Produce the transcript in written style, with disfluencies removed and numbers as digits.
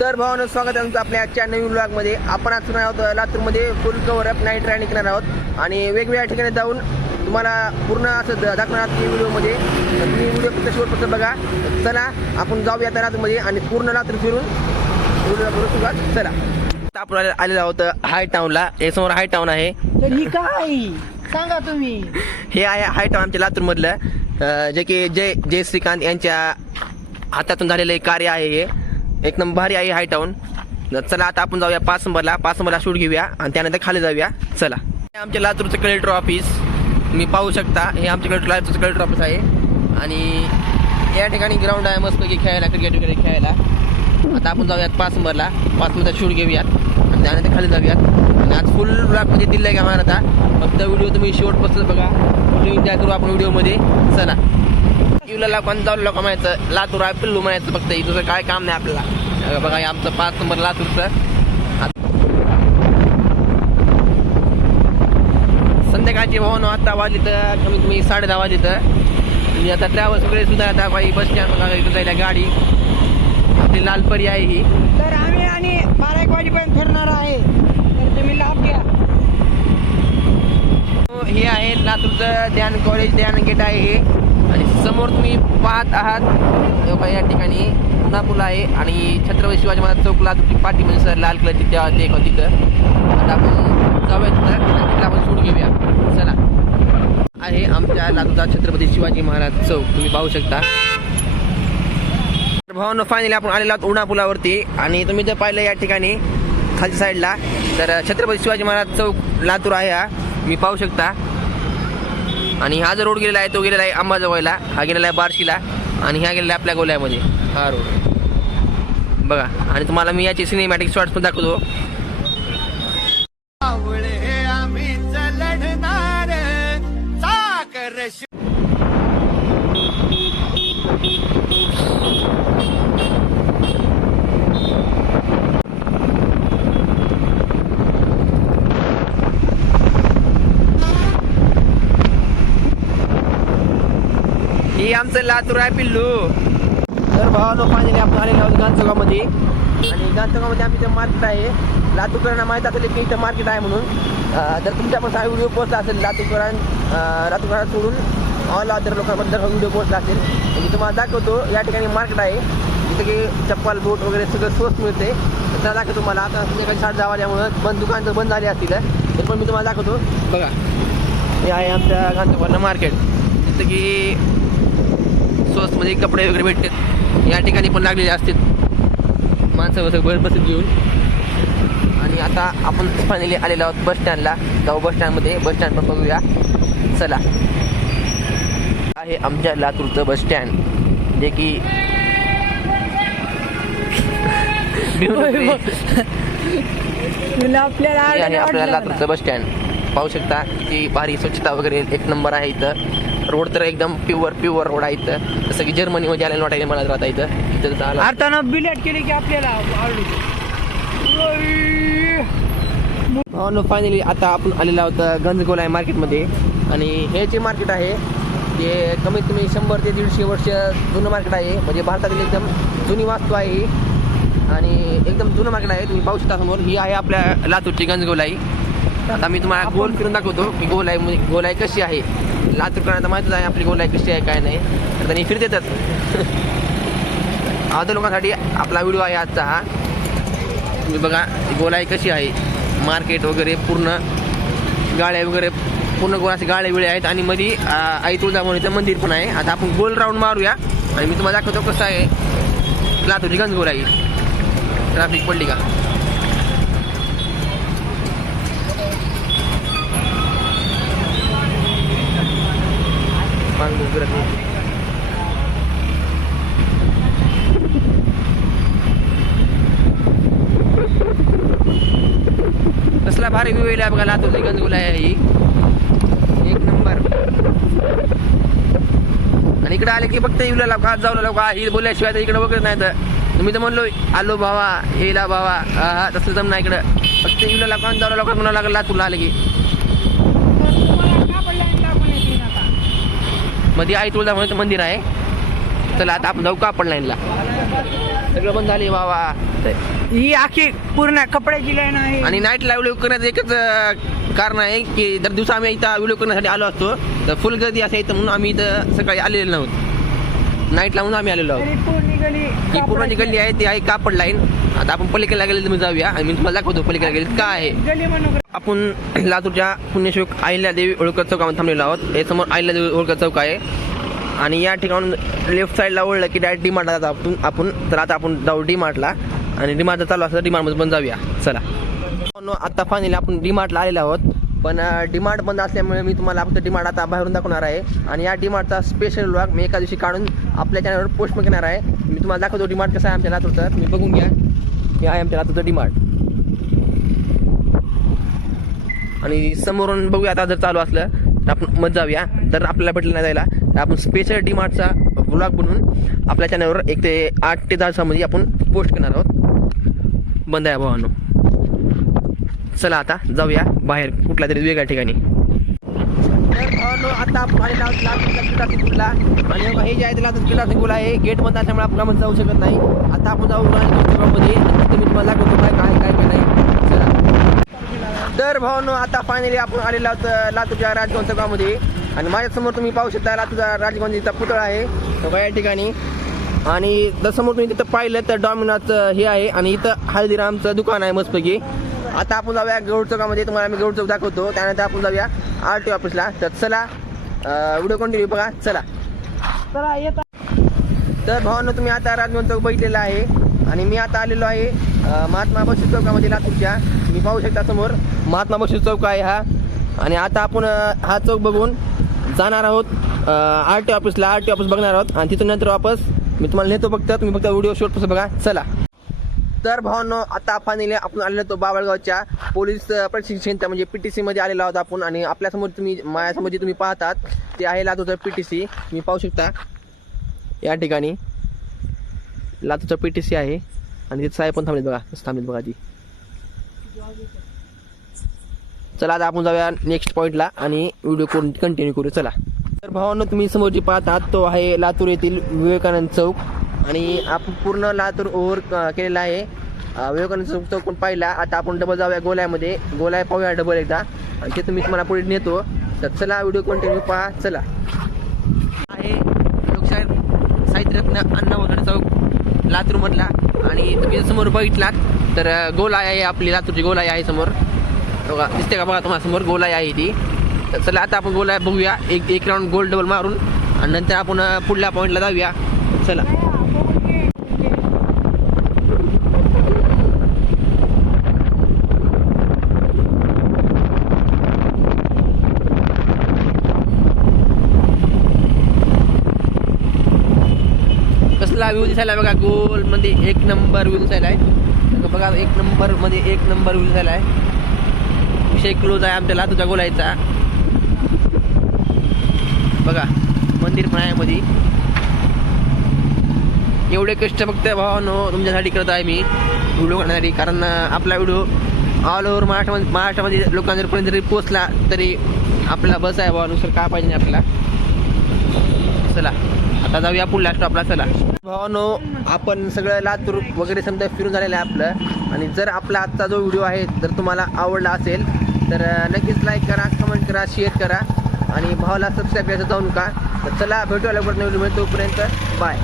तर भावांनो, स्वागत आहे तुमचं आपल्या आजच्या नवीन ब्लॉगमध्ये. आपण आज सुरू आहोत लातूरमध्ये फुल कव्हर अप नाईट राईडिंग करणार आहोत आणि वेगवेगळ्या ठिकाणी जाऊन तुम्हाला पूर्ण असं दाखवणार आहोत व्हिडिओमध्ये. तर तुम्ही व्हिडिओ फक्त शेवटपर्यंत बघा. चला आपण जाऊया आता लातूरमध्ये आणि पूर्ण लातूर फिरून व्हिडिओला करू सुरुवात. चला, आता आपण आलेलो आहोत हाय टाऊनला. हे समोर हाय टाऊन आहे. तर ही काय सांगा तुम्ही. हे आहे हाय टाऊन आमच्या लातूरमधलं, जे की जय श्रीकांत यांच्या हातातून झालेलं एक कार्य आहे. हे एक नंबर भारी आहे हाय टाऊन. चला आता आपण जाऊया 5 नंबरला शूट घेऊया आणि त्यानंतर खाली जाऊया. चला, हे आमच्या लातूरचं कलेक्टर ऑफिस तुम्ही पाहू शकता. हे आमच्या लातूरचं कलेक्टर ऑफिस आहे आणि या ठिकाणी ग्राउंड आहे मस्तपैकी खेळायला, क्रिकेट वगैरे खेळायला. आता आपण जाऊयात 5 नंबरला शूट घेऊयात आणि त्यानंतर खाली जाऊयात. आणि आज फुल ब्लॉगमध्ये दिलं आहे का मला. आता फक्त व्हिडिओ तुम्ही शेवटपासून बघा. व्हिडिओ एन्जॉय करू आपण व्हिडिओमध्ये. चला, इवला लोकांना जाऊ लोक म्हणायचं लातूर आहे पिल्लू म्हणायचं फक्त. दुसरं काय काम नाही आपल्याला. बघा, आमचं 5 नंबर लातूरचं. संध्याकाळची भावनो आता वाजली तर कमीत कमी 10:30 वाजली तर. मी आता ट्रॅव्हल्स वगैरे सुद्धा आता काही बस स्टँड जायला गाडी आपली लालपरी आहे ही. तर आम्ही आणि 12 वाजेपर्यंत फिरणार आहे, तर तुम्ही लाभ घ्या. हे आहे लातूरचं ध्यान कॉलेज, ध्यान गेट आहे हे. आणि समोर तुम्ही पाहत आहात या ठिकाणी पुन्हा पूल आहे आणि छत्रपती शिवाजी महाराज चौक लातूरची पाठी म्हणजे सर लाल कलरची त्या लेख होती. तिथं आता आपण जाऊया तिथं आपण शूट घेऊया. चला, आहे आमच्या लातूरचा छत्रपती शिवाजी महाराज चौक तुम्ही पाहू शकता. भावांनो, फायनली आपण आलेलो आहोत उडा पुलावरती आणि तुम्ही जर पाहिलं या ठिकाणी खालच्या साईडला तर छत्रपती शिवाजी महाराज चौक लातूर आहे हा, मी पाहू शकता. आणि हा जो रोड गेलेला आहे तो गेलेला आहे अंबाजोगाईला, हा गेलेला आहे बार्शीला आणि ह्या गेलेला आहे आपल्या गोल्यामध्ये हा रोड बघा. आणि तुम्हाला मी याची सिनेमॅटिक शॉट्स पण दाखवतो. ही आमचं लातूर आहे पिल्लू. तर भावानो, फायनली आपण आलेलो आहोत गांधचौकामध्ये आणि गांधचौकामध्ये आमचं इथं मार्केट आहे. लातूरकरांना माहीत असेल की इथं मार्केट आहे म्हणून. जर तुमच्या पण व्हिडिओ पोहोचला असेल लातूरकरांना सोडून ऑल अदर लोकांमध्ये जर व्हिडिओ पोहोचला असेल तर मी तुम्हाला दाखवतो. या ठिकाणी मार्केट आहे जिथं की चप्पल बूट वगैरे सगळं स्वस्त मिळते. तर त्याला दाखवतो तुम्हाला. आता संध्याकाळी 10:30 वाजल्यामुळं दुकान जर बंद झाली असतील तर पण मी तुम्हाला दाखवतो. बघा, हे आहे आमच्या गांधचौकातलं मार्केट जिथं की स्वस्त म्हणजे कपडे वगैरे भेटतात. या ठिकाणी पण लागलेले असतात माणसं वगैरे बसत घेऊन. आणि आता आपण फायनली आलेलो आहोत बस स्टँडला. जाऊ बस स्टँडमध्ये, बस स्टँड पण बघूया. चला, आहे आमच्या लातूरचं बस स्टँड जे की आपल्याला लातूरचं बस स्टँड पाहू शकता. की भारी स्वच्छता वगैरे एक नंबर आहे इथं. रोड तर एकदम प्युअर रोड आहे इथं, जसं की जर्मनीमध्ये आलेलं वाटायला मला राहता इथं. आता बिलेट केली की आपल्याला फायनली आता आपण आलेलो आहोत गंजगोलाई मार्केटमध्ये. आणि हे जे मार्केट आहे ते कमीत कमी 100 ते 150 वर्ष जुनं मार्केट आहे. म्हणजे भारतातील एकदम जुनी वास्तू आहे ही आणि एकदम जुनं मार्केट आहे. तुम्ही पाहू शकता समोर. ही आहे आपल्या लातूरची गंजगोलाई. आता मी तुम्हाला गोल फिरून दाखवतो की गोलाई कशी आहे. लातूरकरांना माहितीच आहे आपली गोलाई कशी आहे काय नाही, तर त्यांनी फिरतेच. अदर लोकांसाठी आपला व्हिडिओ आहे आजचा हा. तुम्ही बघा गोलाई कशी आहे. मार्केट वगैरे पूर्ण गाड्या वगैरे पूर्ण गोलाचे गाळे बिळे आहेत आणि मध्ये आई तुळजाभवानीचं मंदिर पण आहे. आता आपण गोल राऊंड मारूया आणि मी तुम्हाला दाखवतो कसं आहे लातूरची गंजगोलाई. ट्रॅफिक पडली का कसला भारी व्ह्यू येईल बघा. लातूरची गंजगोलाई आहे ही एक नंबर. आणि इकडे आले की फक्त इवला का जाऊ का ही बोलल्याशिवाय तर इकडे बघत नाही. तर मी तर म्हणलो आलो भावा येला भावा, हा तसं जम नाही इकडं. फक्त इवला लोकांना जाऊ लोक म्हणा लागला लातूरला आले की. मध्ये आई तुळजाभवानीचं मंदिर आहे. चला आता आपण जाऊ कापड लाईनला. सगळं बंद झाले बाबा. ही आखी पूर्ण कपड्याची लाईन आहे. आणि नाईटला व्हिडिओ करण्याचं एकच कारण आहे की दर दिवसा आम्ही इथं व्हिडिओ करण्यासाठी आलो असतो तर फुल गर्दी असे इथं म्हणून आम्ही इथं सकाळी आलेलो नव्हतो. नाईटला म्हणून आम्ही आलेलो आहोत. तरी पूर्ण गली ही पूर्ण जी गल्ली आहे ती आहे कापड लाईन. आता आपण पलीकडला गेले तुम्ही जाऊया आणि मी तुम्हाला दाखवतो पलीकडे गेले काय आहे. गली म्हणू आपण लातूरच्या पुण्यश्लोक अहिल्यादेवी होळकर चौकामध्ये थांबलेलो आहोत. हे समोर अहिल्यादेवी होळकर चौक आहे आणि या ठिकाणून लेफ्ट साईडला वळलं की डायरेक्ट डीमार्टला जातो आपण. तर आता आपण जाऊ डीमार्टला आणि डीमार्टला चालू असतं डीमार्टमध्ये पण जाऊया चला. आता फायनली आपण डीमार्टला आलेलो आहोत पण डीमार्ट बंद असल्यामुळे मी तुम्हाला फक्त डीमार्ट आता बाहेरून दाखवणार आहे आणि या डीमार्टचा स्पेशल व्लॉग मी एका दिवशी काढून आपल्या चॅनलवर पोस्ट पण करणार आहे. मी तुम्हाला दाखवतो डीमार्ट कसं आहे आमच्या लातूरचं. तुम्ही बघून घ्या. हे आहे आमच्या लातूरचं डीमार्ट आणि समोरून बघूया. आता जर चालू असलं तर आपण मत जाऊया. तर आपल्याला भेटलं नाही जायला तर आपण स्पेशल डीमार्टचा व्लॉग बनवून आपल्या चॅनलवर 1 ते 8 ते 10 दिवसामध्ये आपण पोस्ट करणार आहोत. बंद आहे भावांनो. चला आता जाऊया बाहेर कुठल्या तरी वेगळ्या ठिकाणी. तर भावांनो आता आपण आलेलो आहोत लातूरच्या क्रीडा संकुलला आणि हे जे आहे ते लातूर क्रीडा संकुल आहे. गेट बंद असल्यामुळे आपण आम्हाला जाऊ शकत नाही. आता आपण जाऊ राजगडमध्ये तुम्ही तुम्हाला दाखवतो काय काय काय काय नाही. चला. तर भावांनो आता फायनली आपण आलेलो आहोत लातूरच्या राजगड चौकामध्ये आणि माझ्यासमोर तुम्ही पाहू शकता लातूरचा राजगंजीचा पुतळा आहे तो या ठिकाणी. आणि जर समोर तुम्ही तिथं पाहिलं तर डॉमिनोजचं हे आहे आणि इथं हल्दीरामचं दुकान आहे मस्तपैकी. आता आपण जाऊया गौड चौकामध्ये. तुम्हाला मी गौड चौक दाखवतो. त्यानंतर आपण जाऊया RTO ऑफिसला. तर चला व्हिडिओ कंटिन्यू बघा चला. चला येत. तर भावांनो तुम्ही आता राजगड चौक बघितलेला आहे आणि मी आता आलेलो आहे महात्मा बक्षीस चौकामध्ये लातूरच्या. मी पाहू शकता समोर महात्मा बक्षीस चौक आहे हा आणि आता आपण हा चौक बघून जाणार आहोत RTO ऑफिसला. RTO ऑफिस बघणार आहोत आणि तिथून नंतर वापस मी तुम्हाला नेतो. फक्त तुम्ही फक्त व्हिडिओ शूट कसं बघा चला. तर भावांनो आता फायनली आपण आलेलो होतो बाबळगावच्या पोलीस प्रशिक्षण म्हणजे PTC मध्ये आलेलो आहोत आपण आणि आपल्यासमोर तुम्ही माझ्यासमोर जे तुम्ही पाहतात ते आहे लातूरचं PTC. तुम्ही पाहू शकता या ठिकाणी लातूरचं PTC आहे आणि तिथे साहेब पण थांबलेत बघा. कसं थांबलेत बघा ती. चला आता आपण जाऊया नेक्स्ट पॉईंटला आणि व्हिडिओ करून कंटिन्यू करू चला. तर भावांनो तुम्ही समोर जे पाहतात तो आहे लातूर येथील विवेकानंद चौक आणि आपण पूर्ण लातूर ओव्हर केलेला आहे. विवेकानंद चौक पण पाहिला. आता आपण डबल जाऊया गोल्यामध्ये. गोल्या पाहूया डबल एकदा आणि ते तुम्ही तुम्हाला पुढे नेतो. तर चला व्हिडिओ कंटिन्यू पहा चला. आहे लोकशाहीर साहित्यरत्न अण्णाभाऊ चौक लातूरमधला आणि तुम्ही समोर बघितलात तर गोलाई आहे आपली लातूरची गोलाई आहे समोर बघा. दिसते का बघा तुम्हाला समोर गोलाई आहे ती. तर चला आता आपण गोलाई बघूया. एक राऊंड गोल डबल मारून आणि नंतर आपण पुढल्या पॉईंटला जाऊया चला. कसला व्ह्यू दिसायला बघा. गोल मध्ये 1 नंबर व्ह्यू दिसायला आहे बघा. 1 नंबर मध्ये 1 नंबर व्ह्यू दिसायला आहे. विषय क्लोज आहे आमच्या लातूरच्या गोलाईचा बघा. मंदिर पण आहे मध्ये. एवढे कष्ट फक्त भावानो तुमच्यासाठी करत आहे मी व्हिडिओ करण्यासाठी. कारण आपला व्हिडिओ ऑल ओव्हर महाराष्ट्रामध्ये लोकांपर्यंत जरी पोचला तरी आपल्याला बस आहे भावानुसार सर काय पाहिजे आपल्याला. चला आता जाऊया पुढल्या स्टॉपला चला. भावानो आपण सगळं लातूर वगैरे समजा फिरून झालेलं आहे आपलं आणि जर आपला आजचा जो व्हिडिओ आहे जर तुम्हाला आवडला असेल तर नक्कीच लाईक करा, कमेंट करा, शेअर करा आणि भावाला सबस्क्राईब करायचं जाऊ नका. तर चला भेटूया लवकर नवीन व्हिडिओ. तोपर्यंत बाय.